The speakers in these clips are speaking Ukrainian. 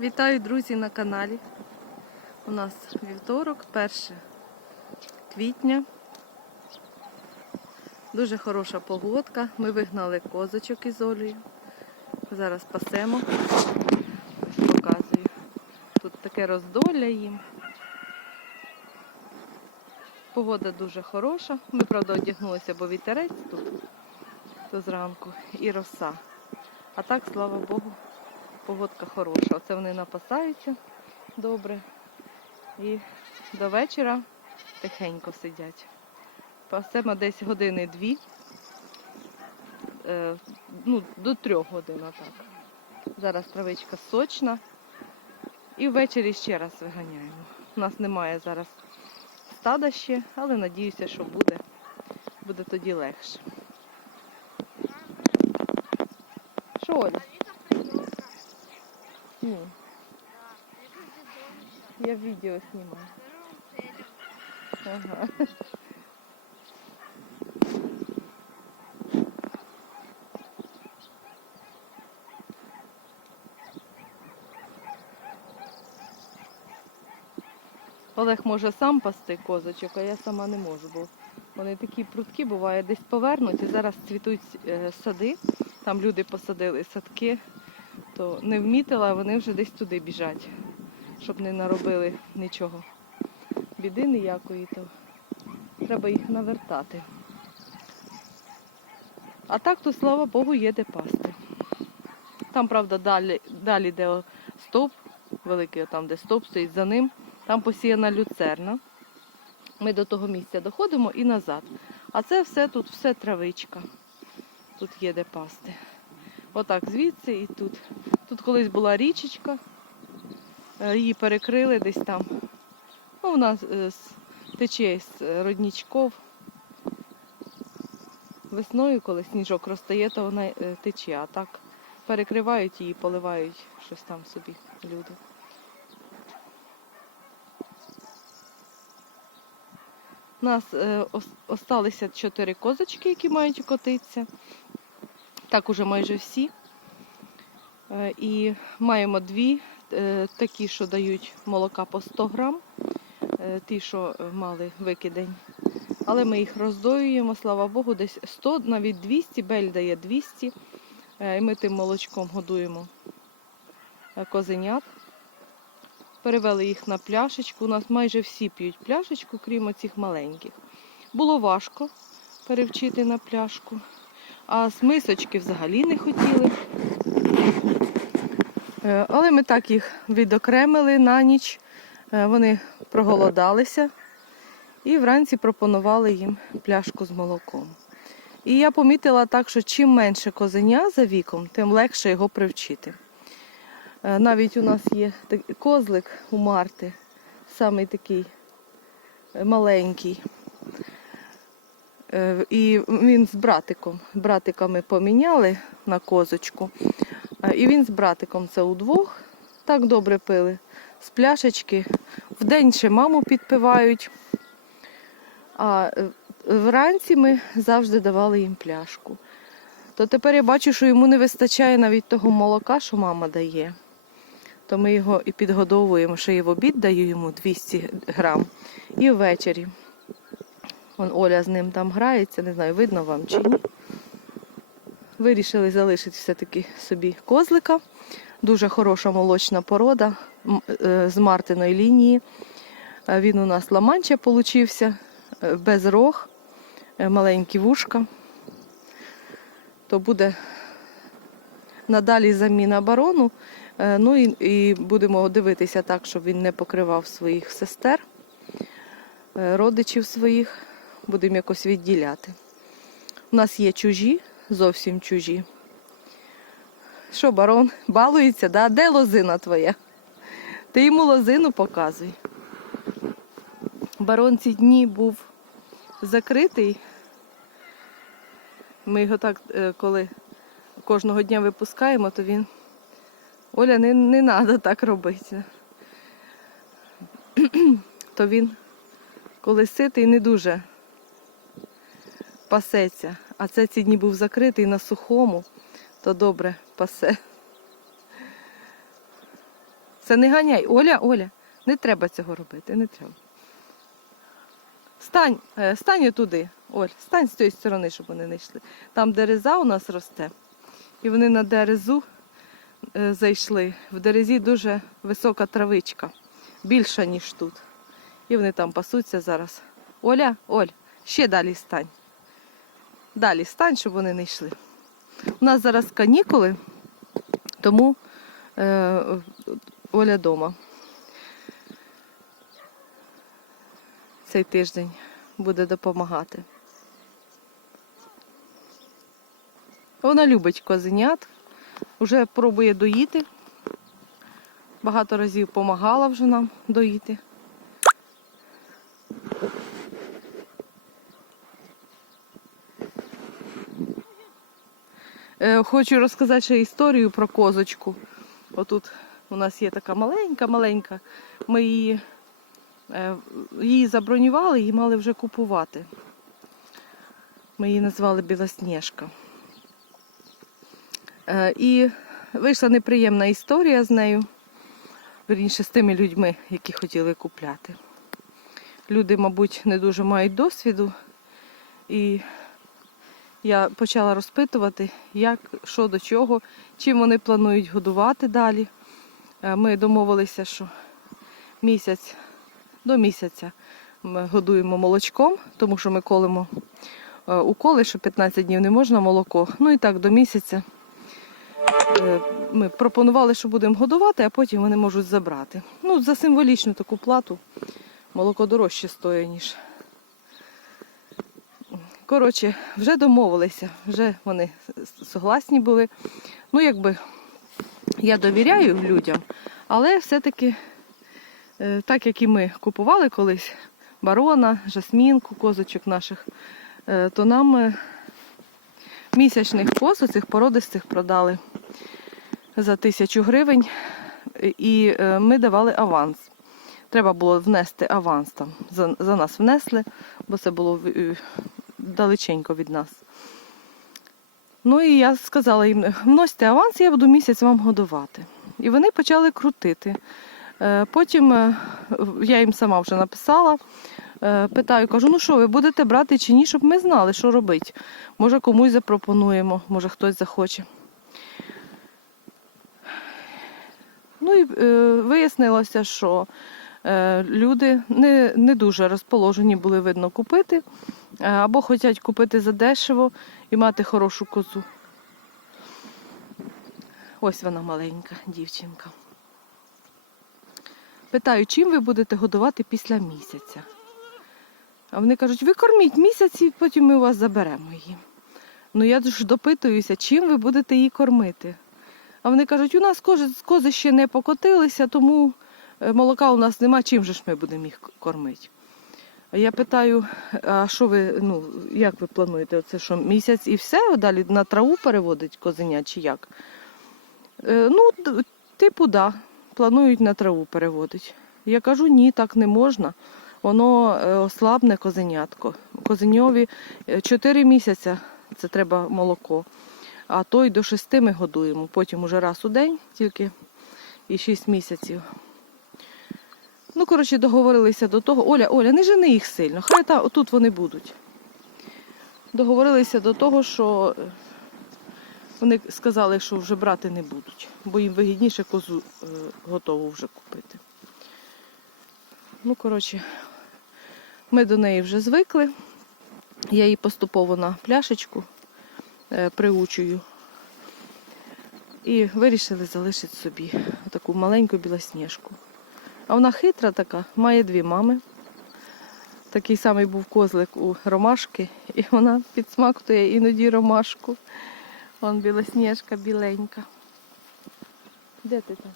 Вітаю, друзі, на каналі. У нас вівторок, 1 квітня. Дуже хороша погодка. Ми вигнали козочок із Олею. Зараз пасемо. Показую. Тут таке роздолля їм. Погода дуже хороша. Ми, правда, одягнулися, бо вітерець тут то зранку і роса. А так, слава Богу, погодка хороша. Оце вони напасаються добре. І до вечора тихенько сидять. Пасемо десь години дві. Е, ну, до трьох годин так. Зараз травичка сочна. І ввечері ще раз виганяємо. У нас немає зараз стада ще, але надіюся, що буде. Буде тоді легше. Що, Оля? Ні. Я відео знімаю. Ага. Олег може сам пасти козочок, а я сама не можу, бо вони такі прудкі буває, десь повернуті. Зараз цвітуть е, сади, там люди посадили садки, то не вмітила, а вони вже десь туди біжать, щоб не наробили нічого. Біди ніякої, то треба їх навертати. А так, то слава Богу, є де пасти. Там, правда, далі, далі де о, стовп, великий, там, де стовп стоїть за ним, там посіяна люцерна. Ми до того місця доходимо і назад. А це все тут, все травичка. Тут є де пасти. Отак звідси і тут. Тут колись була річечка, е, її перекрили десь там. Ну, вона е, тече з е, роднічков. Весною, коли сніжок розтає, то вона тече, а так перекривають її, поливають щось там собі люди. У нас осталися чотири козочки, які мають котитися. Так уже майже всі. Е, і маємо дві е, такі, що дають молока по 100 грам, е, ті, що мали викидень. Але ми їх роздоюємо, слава Богу, десь 100, навіть 200, бель дає 200. Е, І ми тим молочком годуємо козенят. Перевели їх на пляшечку. У нас майже всі п'ють пляшечку, крім оцих маленьких. Було важко перевчити на пляшку, а з мисочки взагалі не хотіли. Е, Але ми так їх відокремили на ніч. Е, Вони проголодалися і вранці пропонували їм пляшку з молоком. І я помітила так, що чим менше козеня за віком, тим легше його привчити. Е, Навіть у нас є козлик у Марти, самий такий маленький. Е, І він з братиком. Братика ми поміняли на козочку. Е, І він з братиком це удвох так добре пили. З пляшечки. Вдень ще маму підпивають. А е, вранці ми завжди давали їм пляшку. То тепер я бачу, що йому не вистачає навіть того молока, що мама дає. То ми його і підгодовуємо, ще і в обід даю йому 200 грам. І ввечері. Вон Оля з ним там грається, не знаю, видно вам чи ні. Вирішили залишити все-таки собі козлика. Дуже хороша молочна порода е, з Мартиної лінії. Е, Він у нас ламанча получився, е, без рог, маленькі вушка. То буде надалі заміна барону. Ну і, і будемо дивитися так, щоб він не покривав своїх сестер, родичів своїх. Будемо якось відділяти. У нас є чужі, зовсім чужі. Що, барон, балується, да? Де лозина твоя? Ти йому лозину показуй. Барон ці дні був закритий. Ми його так, е, коли кожного дня випускаємо, то він. Оля, не, не треба так робити. То він, коли ситий, не дуже пасеться. А це ці дні був закритий на сухому, то добре пасе. Все, не ганяй. Оля, Оля, не треба цього робити, не треба. Стань, е, стань туди, Оль, стань з тієї сторони, щоб вони не йшли. Там дереза у нас росте. І вони на дерезу е, зайшли. В дерезі дуже висока травичка, більша, ніж тут. І вони там пасуться зараз. Оля, Оль, ще далі стань. Далі стань, щоб вони не йшли. У нас зараз канікули, тому е, Оля вдома. Цей тиждень буде допомагати. Вона любить козенят, вже пробує доїти. Багато разів допомагала вже нам доїти. Хочу розказати ще історію про козочку. Отут у нас є така маленька-маленька. Ми її, е, її забронювали і мали вже купувати. Ми її назвали Білосніжка. Е, І вийшла неприємна історія з нею, верніше з тими людьми, які хотіли купляти. Люди, мабуть, не дуже мають досвіду, і я почала розпитувати, як, що до чого, чим вони планують годувати далі. Е, Ми домовилися, що місяць до місяця ми годуємо молочком, тому що ми колемо е, уколи, що 15 днів не можна молоко. Ну і так до місяця е, ми пропонували, що будемо годувати, а потім вони можуть забрати. Ну, за символічну таку плату молоко дорожче стоїть, ніж. Коротше, вже домовилися, вже вони согласні були. Ну, якби я довіряю людям, але все-таки, е, так як і ми купували колись барона, жасмінку, козочок наших, е, то нам е, місячних коз, оцих породистих продали за тисячу гривень, і ми давали аванс. Треба було внести аванс там. За, за нас внесли, бо це було далеченько від нас. Ну і я сказала їм, вносьте аванс, я буду місяць вам годувати. І вони почали крутити. Е, Потім е, я їм сама вже написала, е, питаю, кажу, ну що, ви будете брати чи ні, щоб ми знали, що робити. Може комусь запропонуємо, може хтось захоче. Ну і вияснилося, що люди не, не дуже розположені були видно купити, або хочуть купити задешево і мати хорошу козу. Ось вона маленька дівчинка. Питаю, чим ви будете годувати після місяця? А вони кажуть, ви корміть місяць і потім ми у вас заберемо її. Ну я ж допитуюся, чим ви будете її кормити. А вони кажуть, у нас кози, кози ще не покотилися, тому е, молока у нас нема, чим же ж ми будемо їх кормити. Я питаю, а що ви, ну, як ви плануєте? Це що, місяць і все? Далі на траву переводить козеня чи як? Е, ну, типу, да, планують на траву переводити. Я кажу, ні, так не можна. Воно е, ослабне козенятко. Козеньові 4 місяці це треба молоко. А то й до 6 ми годуємо. Потім уже раз у день тільки і 6 місяців. Ну, коротше, договорилися до того. Оля, Оля, не жени їх сильно, хай та, тут вони будуть. Договорилися до того, що е, вони сказали, що вже брати не будуть, бо їм вигідніше козу е, готову вже купити. Ну, коротше, ми до неї вже звикли. Я її поступово на пляшечку е, приучую. І вирішили залишити собі таку маленьку білосніжку. А вона хитра така, має дві мами. Такий самий був козлик у ромашки, і вона підсмактує іноді ромашку. Вон білосніжка біленька. Де ти там?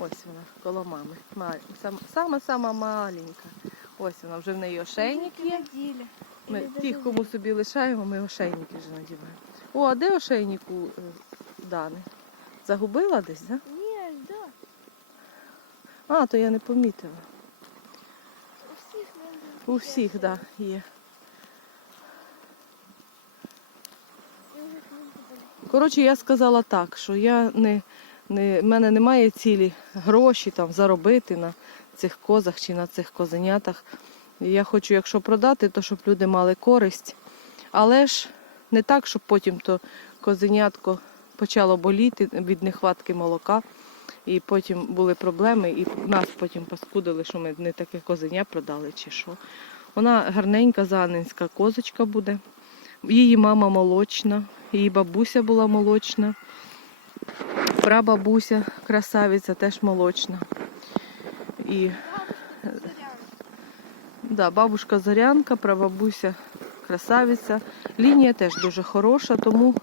Ось вона, коло мами. Сама-сама маленька. Ось вона, вже в неї ошейник є. Ми тих, кому собі лишаємо, ми ошейники вже надіваємо. О, а де ошейник у е, Дани? Загубила десь, так? Да. А, то я не помітила. У всіх так, да, є. Коротше, я сказала так, що я не, Не, в мене немає цілі гроші там заробити на цих козах чи на цих козенятах. Я хочу, якщо продати, то щоб люди мали користь. Але ж не так, щоб потім то козенятко почало боліти від нехватки молока. І потім були проблеми, і нас потім паскудили, що ми не таке козеня продали чи що. Вона гарненька заанинська козочка буде. Її мама молочна, її бабуся була молочна. Прабабуся, красавиця, теж молочна. І да, бабушка Зорянка, прабабуся красавиця. Лінія теж дуже хороша, тому